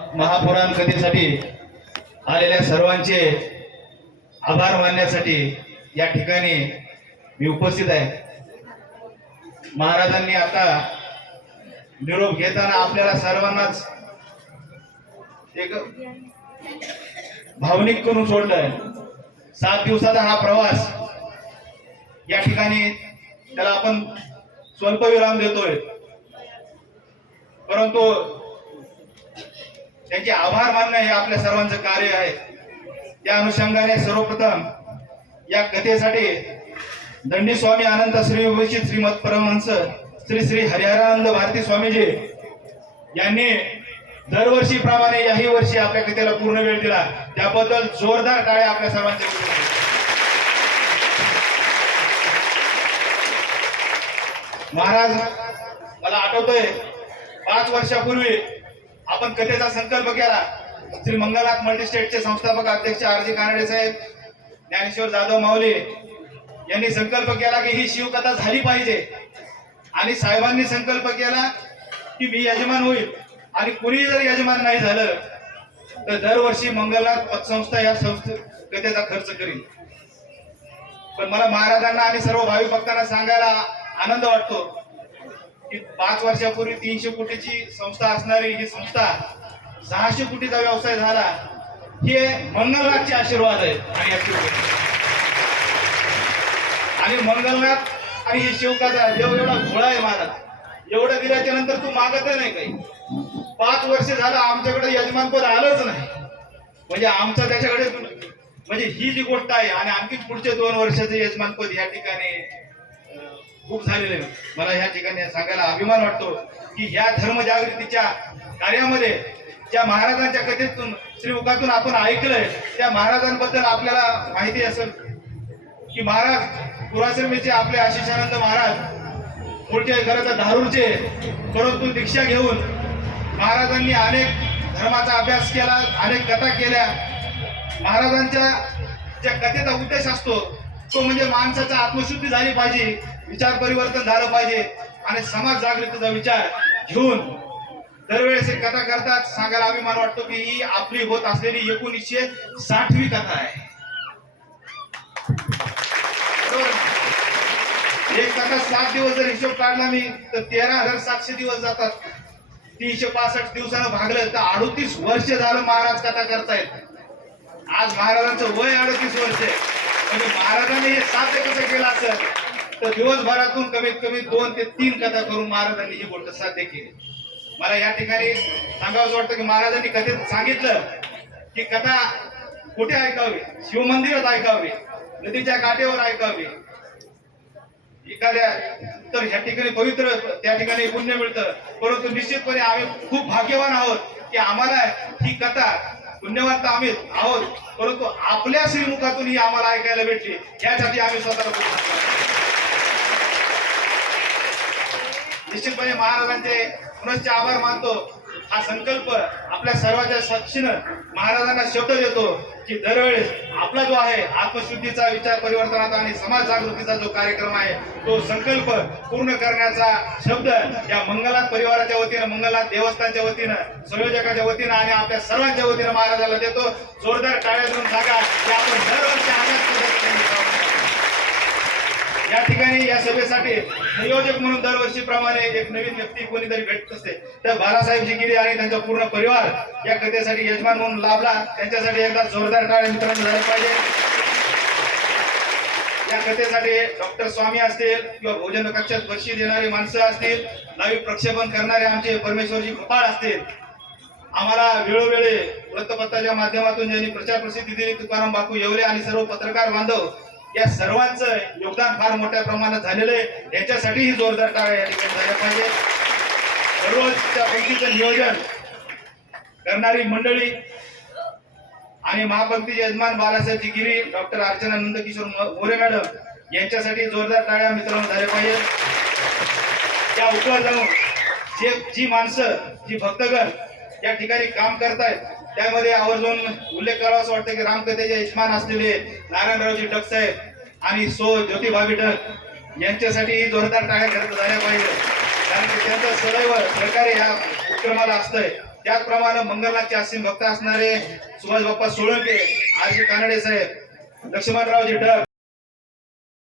महापुराण कथेसाठी आलेल्या सर्वांचे आभार मानण्यासाठी या ठिकाणी मी उपस्थित आहे। महाराजांनी आता निरोप घेताना आपल्याला सर्वांनाच एक भावनिक करून सोडलंय। 7 दिवसाचा हा प्रवास या ठिकाणी त्याला आपण स्वल्पविराम देतोय, परंतु त्यांचे आभार मानणं हे आपल्या सर्वांचं कार्य आहे। त्या अनुषंगाने सर्वप्रथम या कथेसाठी दंडी स्वामी अनंत श्री विभूषित श्रीमद परमहंस श्री श्री हरिहरानंद भारती स्वामीजी यांनी दरवर्षीप्रमाणे याही वर्षी आपल्या कथेला पूर्ण वेळ दिला, त्याबद्दल जोरदार टाळ्या आपल्या सर्वांच्या। महाराज, मला आठवतोय 5 वर्षापूर्वी आपण कथेचा संकल्प केला। श्री मंगलनाथ मल्टीस्टेटचे संस्थापक अध्यक्ष आर.जी. कानडे साहेब, ज्ञानेश्वर जाधव माऊली यांनी संकल्प केला की ही शिवकथा झाली पाहिजे, आणि साहेबांनी संकल्प केला की मी यजमान होईल, आणि कुणी जर यजमान नाही झालं तर दरवर्षी मंगलनाथ पतसंस्था या कथेचा खर्च करील। पण मला महाराजांना आणि सर्व भाविक भक्तांना सांगायला आनंद वाटतो की 5 वर्षापूर्वी 300 कोटीची संस्था असणारी ही संस्था 600 कोटीचा व्यवसाय झाला। हे मंगलनाथचे आशीर्वाद आहेत। आणि मंगलनाथ आणि ही शिवकथा देव एवढा भोळा आहे महाराज, एवढं दिल्याच्या नंतर तू मागत नाही काही। 5 वर्ष झालं आमच्याकडे यजमानपद आलंच नाही, म्हणजे आमचं त्याच्याकडे म्हणजे ही जी गोष्ट आहे। आणि आणखी पुढचे 2 वर्षाचे यजमानपद या ठिकाणी खूप झालेले। मला या ठिकाणी सांगायला अभिमान वाटतो की ह्या धर्मजागृतीच्या कार्यामध्ये ज्या महाराजांच्या कथेतून श्रीमुखातून आपण ऐकलंय त्या महाराजांबद्दल आपल्याला माहिती असेल की महाराज पुराश्रमीचे आपले आशिषानंद महाराज पुढचे खरं तर धारूरचे, परंतु दीक्षा घेऊन महाराजांनी अनेक धर्माचा अभ्यास केला, अनेक कथा केल्या। महाराजांच्या ज्या कथेचा उद्देश असतो तो म्हणजे माणसाचा आत्मशुद्धी झाली पाहिजे, विचार परिवर्तन झालं पाहिजे, आणि समाज जागृतीचा विचार घेऊन दरवेळेस कथा करतात। सांगायला अभिमान वाटतो की ही आपली होत असलेली 1960वी कथा आहे। एक कथा 7 दिवस जर हिशोब काढला मी तर 13,700 दिवस जातात। 365 दिवसानं भागलं तर 38 वर्ष झालं महाराज कथा करतायत। आज महाराजांचं वय 38 वर्ष आहे, म्हणजे महाराजांनी हे साध्य कसं केलं असेल तर दिवसभरातून कमीत कमी 2 ते 3 कथा करून महाराजांनी ही गोष्ट साध्य केली। मला या ठिकाणी सांगावंसं वाटतं की महाराजांनी कथेत सांगितलं की कथा कुठे ऐकावी? शिवमंदिरात ऐकावी, नदीच्या काठेवर ऐकावी, एखाद्या तर ह्या ठिकाणी पवित्र त्या ठिकाणी पुण्य मिळतं। परंतु निश्चितपणे आम्ही खूप भाग्यवान आहोत की आम्हाला ही कथा, पुण्यवंत आम्ही आहोत, परंतु आपल्या श्रीमुखातून ही आम्हाला ऐकायला भेटली, यासाठी आम्ही स्वतःला निश्चितपणे महाराजांचे पुनश्च आभार मानतो। हा संकल्प आपल्या सर्वांच्या साक्षीनं महाराजांना शब्द देतो की दरवेळेस आपला जो आहे आत्मशुद्धीचा, विचार परिवर्तनाचा आणि समाज जागृतीचा जो कार्यक्रम आहे तो संकल्प पूर्ण करण्याचा शब्द या मंगलनाथ परिवाराच्या वतीनं, मंगलनाथ देवस्थानच्या वतीनं, संयोजकाच्या वतीनं आणि आपल्या सर्वांच्या वतीनं महाराजाला देतो। जोरदार टाळ्या देऊन सांगा की आपण दरवर्षी या ठिकाणी या सभेसाठी संयोजक म्हणून दरवर्षीप्रमाणे एक नवीन व्यक्ती कोणीतरी भेटत असते, तर बाळासाहेबजी गिरे आणि त्यांचा पूर्ण परिवार या कथेसाठी यजमान म्हणून लाभला। त्यांच्यासाठी एकदा जोरदार टाळ्या मित्रांनो झाले पाहिजे। या कथेसाठी डॉक्टर स्वामी असतील किंवा भोजन कक्षात बक्षी देणारी माणसं असतील, लाईव्ह प्रक्षेपण करणारे आमचे परमेश्वरजी गोपाळ असतील, आम्हाला वेळोवेळी वृत्तपत्राच्या माध्यमातून ज्यांनी प्रचार प्रसिद्धी दिली तुकाराम बापू येवले आणि सर्व पत्रकार बांधव, या सर्वांचं योगदान फार मोठ्या प्रमाणात झालेलं आहे। याच्यासाठीही जोरदार टाळ्या या ठिकाणी झाल्या पाहिजे। दररोजच्या पंक्तीचं नियोजन करणारी मंडळी आणि महापंक्तीचे यजमान बाळासाहेबजी गिरी, डॉक्टर अर्चना नंदकिशोर मोरे मॅडम यांच्यासाठी जोरदार टाळ्या मित्रांनो झाल्या पाहिजे। या उपवर जाऊन जी माणसं, जी भक्तगण या ठिकाणी काम करतायत त्यामध्ये आवर्जून उल्लेख करावा असं वाटतं की रामकथेचे यजमान असलेले नारायणरावजी डक साहेब आणि ज्योतिभाभी डक यांच्यासाठी जोरदार टाळ्या झाल्या पाहिजे, कारण त्यांचं सदैव सहकार्य या उपक्रमाला असतंय। त्याचप्रमाणे मंगलनाथचे असीम भक्त असणारे सुभाष बाप्पा सोळंके, आरजी कानडे साहेब, लक्ष्मणरावजी डग,